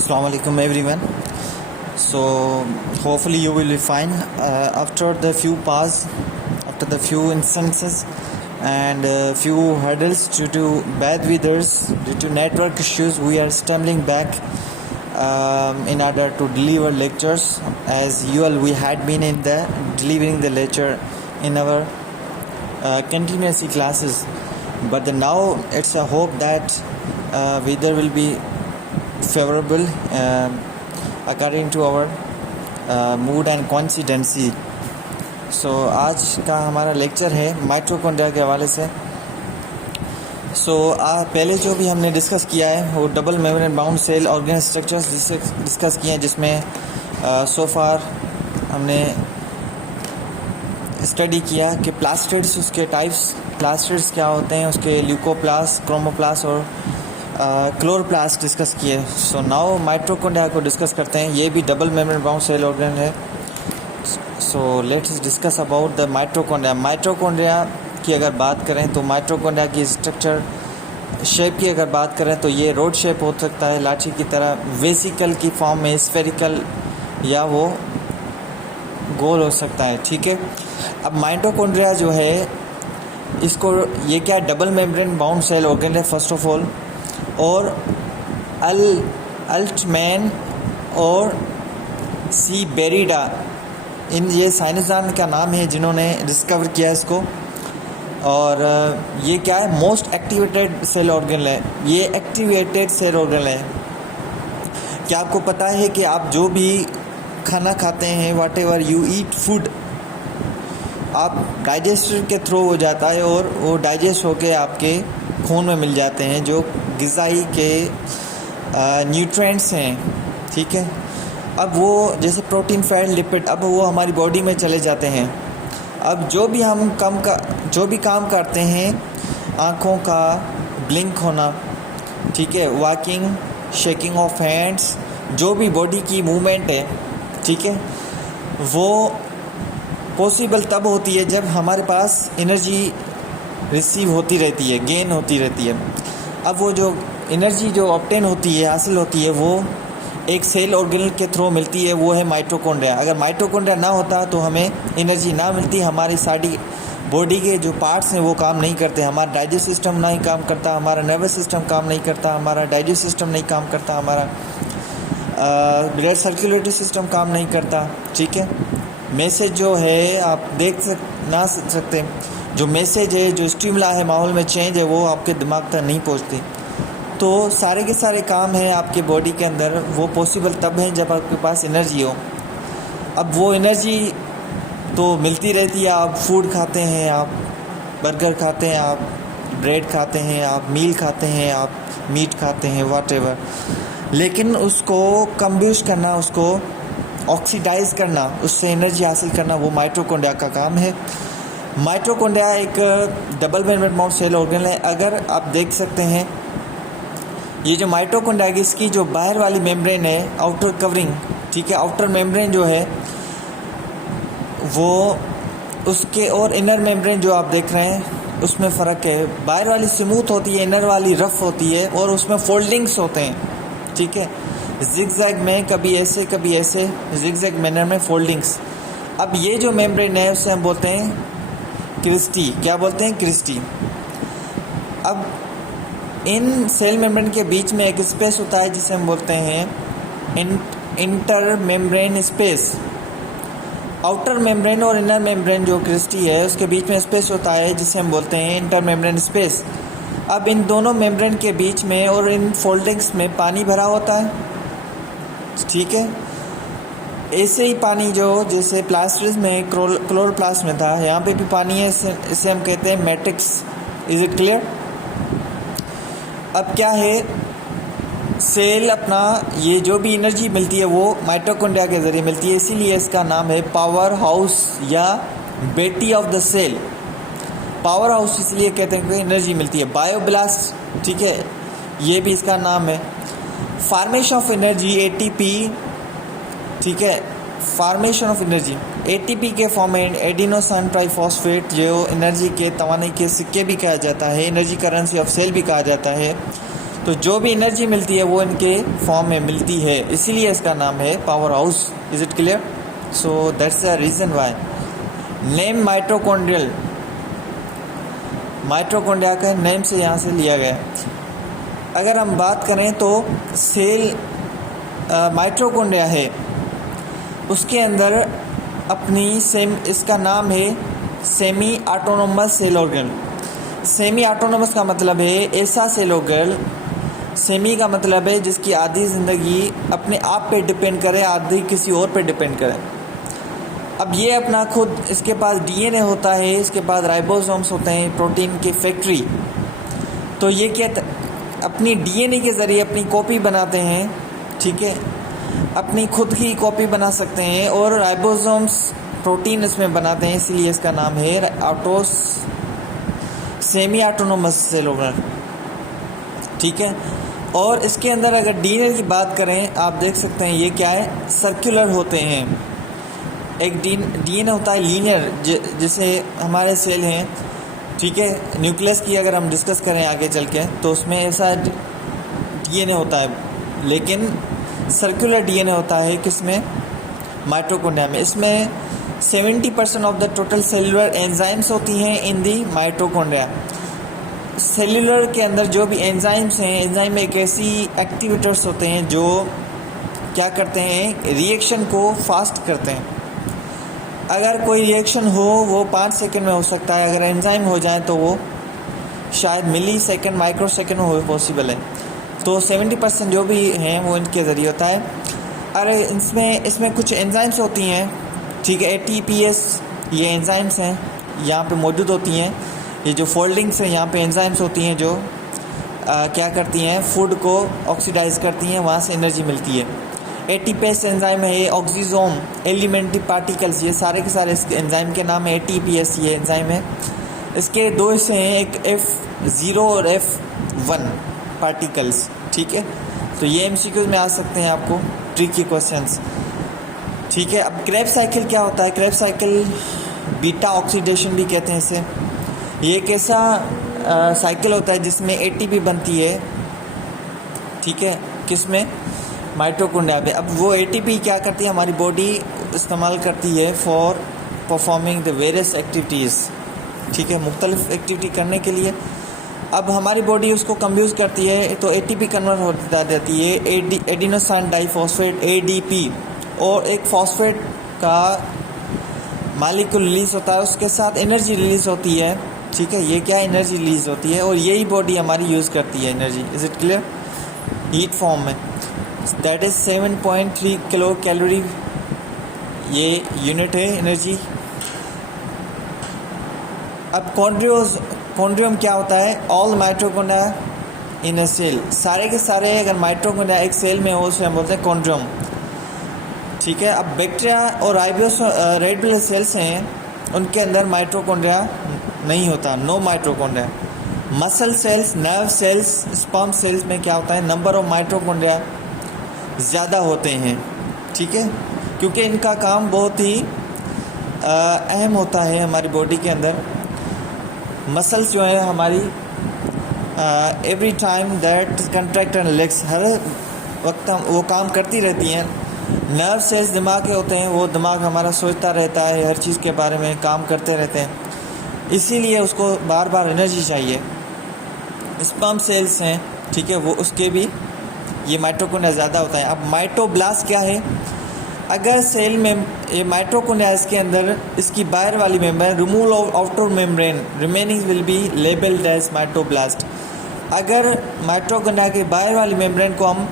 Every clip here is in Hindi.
Assalamu alaikum everyone. So hopefully you will be fine after the few pause, after the few instances and few hurdles due to bad weathers, due to network issues. We are stumbling back in order to deliver lectures. As usual, we had been in the delivering the lecture in our continuously classes, but now it's a hope that weather will be favorable according to our mood and coincidency. So आज का हमारा लेक्चर है माइटोकॉन्ड्रिया के हवाले से. सो पहले जो भी हमने डिस्कस किया है वो double membrane bound cell organelle structures discuss किए हैं, जिसमें सो फार हमने स्टडी किया कि प्लास्टिड्स, उसके टाइप्स प्लास्टिड्स क्या होते हैं, उसके ल्यूकोप्लास्ट, क्रोमोप्लास्ट और क्लोरोप्लास्ट डिस्कस किए. सो नाउ माइटोकॉन्ड्रिया को डिस्कस करते हैं. ये भी double membrane bound cell organelle है. So let's discuss about the mitochondria. Mitochondria की अगर बात करें तो माइटोकॉन्ड्रिया की स्ट्रक्चर शेप की अगर बात करें तो ये रोड शेप हो सकता है, लाठी की तरह, वेसिकल की फॉर्म में, स्फेरिकल, या वो गोल हो सकता है. ठीक है. अब माइटोकॉन्ड्रिया जो है इसको ये क्या double membrane bound cell organelle है फर्स्ट ऑफ ऑल, और अल्टमैन और सी बेरिडा, इन ये साइंसदान का नाम है जिन्होंने डिस्कवर किया इसको. और ये क्या है, मोस्ट एक्टिवेटेड सेल ऑर्गेनल है. ये एक्टिवेटेड सेल ऑर्गेनल है. क्या आपको पता है कि आप जो भी खाना खाते हैं, वाट एवर यू ईट फूड, आप डाइजेस्टर के थ्रू हो जाता है और वो डाइजेस्ट होके आपके खून में मिल जाते हैं जो ग़िज़ाई के न्यूट्रिएंट्स हैं. ठीक है. अब वो जैसे प्रोटीन, फैट, लिपिड, अब वो हमारी बॉडी में चले जाते हैं. अब जो भी हम जो भी काम करते हैं, आँखों का ब्लिंक होना, ठीक है, वॉकिंग, शेकिंग ऑफ हैंड्स, जो भी बॉडी की मूवमेंट है, ठीक है, वो पॉसिबल तब होती है जब हमारे पास एनर्जी रिसीव होती रहती है, गेन होती रहती है. अब वो जो एनर्जी जो ऑब्टेन होती है, हासिल होती है, वो एक सेल ऑर्गेनल के थ्रू मिलती है, वो है माइटोकॉन्ड्रिया. अगर माइटोकॉन्ड्रिया ना होता तो हमें एनर्जी ना मिलती, हमारी सारी बॉडी के जो पार्ट्स हैं वो काम नहीं करते, हमारा डाइजेस्ट सिस्टम नहीं काम करता, हमारा नर्वस सिस्टम काम नहीं करता, हमारा डाइजेस्ट सिस्टम नहीं काम करता, हमारा ब्लड सर्कुलेटरी सिस्टम काम नहीं करता. ठीक है. मैसेज जो है आप ना सकते, जो मैसेज है, जो स्टिमुला है, माहौल में चेंज है, वो आपके दिमाग तक नहीं पहुंचती. तो सारे के सारे काम हैं आपके बॉडी के अंदर, वो पॉसिबल तब हैं जब आपके पास एनर्जी हो. अब वो एनर्जी तो मिलती रहती है. आप फूड खाते हैं, आप बर्गर खाते हैं, आप ब्रेड खाते हैं, आप मील खाते हैं, आप मीट खाते हैं, वाट एवर, लेकिन उसको कंब्यूस्ट करना, उसको ऑक्सीडाइज करना, उससे एनर्जी हासिल करना, वो माइटोकॉन्ड्रिया का काम है. माइटोकॉन्ड्रिया एक double membrane bound cell organelle है. अगर आप देख सकते हैं ये जो माइटोकॉन्ड्रिया की इसकी जो बाहर वाली मेम्ब्रेन है, आउटर कवरिंग, ठीक है, आउटर मेम्ब्रेन जो है वो उसके और इनर मेम्ब्रेन जो आप देख रहे हैं उसमें फ़र्क है. बाहर वाली स्मूथ होती है, इनर वाली रफ़ होती है, और उसमें फोल्डिंग्स होते हैं. ठीक है. जिगजैग में कभी ऐसे कभी ऐसे, जिगजैग मैनर में फोल्डिंग्स. अब ये जो मेम्ब्रेन है उसे हम बोलते हैं क्रिस्टी. क्या बोलते हैं? क्रिस्टी. अब इन सेल मेम्ब्रेन के बीच में एक स्पेस होता है जिसे हम बोलते हैं inter membrane space. Outer membrane और इनर मेम्ब्रेन जो क्रिस्टी है उसके बीच में स्पेस होता है जिसे हम बोलते हैं इंटर मेम्ब्रेन स्पेस. अब इन दोनों मेम्ब्रेन के बीच में और इन फोल्डिंग्स में पानी भरा होता है. ठीक है. ऐसे ही पानी जो जैसे प्लास्टिड्स में क्लोरोप्लास्ट में था, यहाँ पे भी पानी है. इसे हम कहते हैं मैट्रिक्स. Is it clear? अब क्या है, सेल अपना ये जो भी एनर्जी मिलती है वो माइटोकॉन्ड्रिया के ज़रिए मिलती है, इसीलिए इसका नाम है पावर हाउस या battery of the cell. Power house इसलिए कहते हैं कि एनर्जी मिलती है. बायोब्लास्ट, ठीक है, ये भी इसका नाम है. फार्मेशन ऑफ एनर्जी, एटीपी, ठीक है, फार्मेशन ऑफ एनर्जी, एटीपी के फॉर्म में एडिनोसिन ट्राइफॉस्फेट, जो एनर्जी के, तवानाई के सिक्के भी कहा जाता है, एनर्जी करेंसी ऑफ सेल भी कहा जाता है. तो तो जो भी एनर्जी मिलती है वो इनके फॉर्म में मिलती है, इसीलिए इसका नाम है power house. Is it clear? So that's the reason why name mitochondrial, mitochondria का नेम से यहाँ से लिया गया। अगर हम बात करें तो सेल माइटोकॉन्ड्रिया है, उसके अंदर अपनी सेम, इसका नाम है semi autonomous cell organ. Semi autonomous का मतलब है ऐसा सेल ऑर्गन, सेमी का मतलब है जिसकी आधी ज़िंदगी अपने आप पे डिपेंड करे, आधी किसी और पे डिपेंड करे। अब ये अपना खुद, इसके पास डीएनए होता है, इसके पास राइबोसोम्स होते हैं, प्रोटीन की फैक्ट्री। तो ये क्या अपनी डीएनए के ज़रिए अपनी कॉपी बनाते हैं, ठीक है, अपनी खुद की कॉपी बना सकते हैं, और राइबोसोम्स प्रोटीन इसमें बनाते हैं, इसीलिए इसका नाम है सेमी ऑटोनोमस सेल ऑर्गन, ठीक है। और इसके अंदर अगर डीएनए की बात करें, आप देख सकते हैं ये क्या है, सर्कुलर होते हैं। एक डीएनए होता है लीनियर, जैसे हमारे सेल हैं, ठीक है। न्यूक्लियस की अगर हम डिस्कस करें आगे चल के, तो उसमें ऐसा डीएनए होता है, लेकिन सर्कुलर डीएनए होता है किसमें, माइटोकॉन्ड्रिया में। इसमें 70% of the total cellular enzymes होती हैं इन दी माइटोकॉन्ड्रिया। सेलुलर के अंदर जो भी एंजाइम्स हैं, एंजाइम एक ऐसी एक्टिवेटर्स होते हैं जो क्या करते हैं, रिएक्शन को फास्ट करते हैं। अगर कोई रिएक्शन हो वो 5 सेकंड में हो सकता है, अगर एंजाइम हो जाए तो वो शायद मिली सेकंड, माइक्रो सेकंड में हो पॉसिबल है। तो 70% जो भी हैं वो इनके ज़रिए होता है। अरे इसमें कुछ एंजाइम्स होती हैं, ठीक है, ATPase ये एंजाइम्स हैं, यहाँ पे मौजूद होती हैं। ये जो फोल्डिंग्स हैं यहाँ पे एंजाइम्स होती हैं जो क्या करती हैं, फूड को ऑक्सीडाइज करती हैं, वहाँ से एनर्जी मिलती है। ATPase एंजाइम है, ऑक्सीजोम, एलिमेंट्री पार्टिकल्स, ये सारे के सारे इस एंजाइम के नाम है। ATPase ये एंजाइम है। इसके दो हिस्से हैं, एक F0 और F1 पार्टिकल्स, ठीक है। तो ये MCQs में आ सकते हैं आपको, ट्रिकी क्वेश्चंस, ठीक है। अब क्रेब्स साइकिल क्या होता है, क्रेब्स साइकिल बीटा ऑक्सीडेशन भी कहते हैं इसे। ये एक ऐसा साइकिल होता है जिसमें ATP बनती है, ठीक है, किसमें, माइटोकॉन्ड्रिया पे। अब वो ATP क्या करती है, हमारी बॉडी इस्तेमाल करती है for performing the various activities, ठीक है, मुख्तलिफ एक्टिविटी करने के लिए। अब हमारी बॉडी उसको कंप्यूज करती है, तो ATP कन्वर्ट हो जाती है एडिनोसाइन डाइफॉस्फेट ADP, और एक फॉस्फेट का मालिक्यूल रिलीज़ होता है, उसके साथ एनर्जी रिलीज़ होती है, ठीक है। ये क्या एनर्जी रिलीज़ होती है, और यही बॉडी हमारी यूज़ करती है energy. Is it clear? Heat form में, दैट इज़ 7.3 किलो कैलोरी, ये यूनिट है एनर्जी। अब कॉन्ड्रियम क्या होता है, all mitochondria in a cell, सारे के सारे अगर माइटोकॉन्ड्रिया एक सेल में हो उसे हम बोलते हैं कॉन्ड्रियम, ठीक है। अब बैक्टीरिया और रेड ब्लड सेल्स हैं, उनके अंदर माइटोकॉन्ड्रिया नहीं होता, no mitochondria. Muscle cells, nerve cells, sperm cells में क्या होता है, नंबर ऑफ माइटोकॉन्ड्रिया ज़्यादा होते हैं, ठीक है, क्योंकि इनका काम बहुत ही अहम होता है हमारी बॉडी के अंदर। मसल्स जो है हमारी every time that contract and relax, हर वक्त वो काम करती रहती हैं। नर्व सेल्स दिमाग के होते हैं, वो दिमाग हमारा सोचता रहता है, हर चीज़ के बारे में काम करते रहते हैं, इसीलिए उसको बार बार एनर्जी चाहिए। स्पर्म सेल्स हैं, ठीक है, वो उसके भी ये माइटोकॉन्ड्रिया ज़्यादा होता है। अब माइटोब्लास्ट क्या है, अगर सेल में ये माइटोकॉन्ड्रिया इसके अंदर इसकी बाहर वाली membrane removal of outer membrane remaining will be labelled as mitoblast. अगर माइटोकॉन्ड्रिया के बाहर वाली मेम्ब्रेन को हम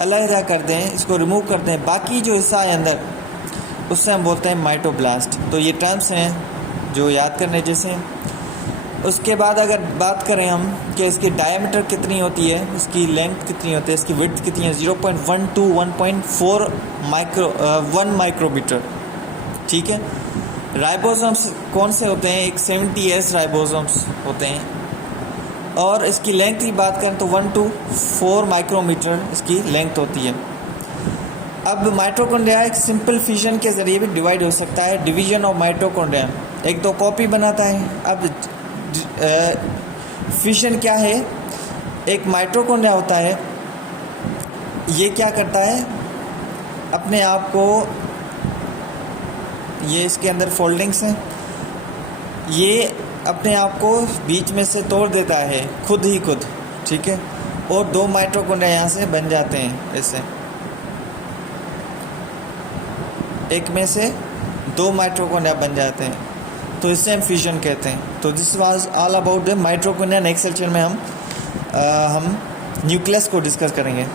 अलग कर दें, इसको रिमूव कर दें, बाकी जो हिस्सा है अंदर उससे हम बोलते हैं माइटोब्लास्ट। तो ये टर्म्स हैं जो याद करने जैसे हैं। उसके बाद अगर बात करें हम कि इसकी डायमीटर कितनी होती है, इसकी लेंथ कितनी होती है, इसकी विड्थ कितनी है, 0.1 to 1.4 1 माइक्रोमीटर, ठीक है। राइबोसोम्स कौन से होते हैं, एक 70S राइबोसोम्स होते हैं, और इसकी लेंथ की बात करें तो 1 to 4 माइक्रोमीटर इसकी लेंथ होती है। अब माइटोकॉन्ड्रिया एक सिंपल फिजन के ज़रिए भी डिवाइड हो सकता है, डिवीजन ऑफ माइटोकॉन्ड्रिया, एक तो कॉपी बनाता है। अब फिशन क्या है, एक माइटोकॉन्ड्रिया होता है, ये क्या करता है, अपने आप को, ये इसके अंदर फोल्डिंग्स हैं, ये अपने आप को बीच में से तोड़ देता है खुद ही खुद, ठीक है। और 2 माइटोकॉन्ड्रिया यहाँ से बन जाते हैं इससे, एक में से 2 माइटोकॉन्ड्रिया बन जाते हैं, तो इससे हम फ्यूजन कहते हैं। तो this was all about the mitochondria. Next lecture में हम न्यूक्लियस को डिस्कस करेंगे।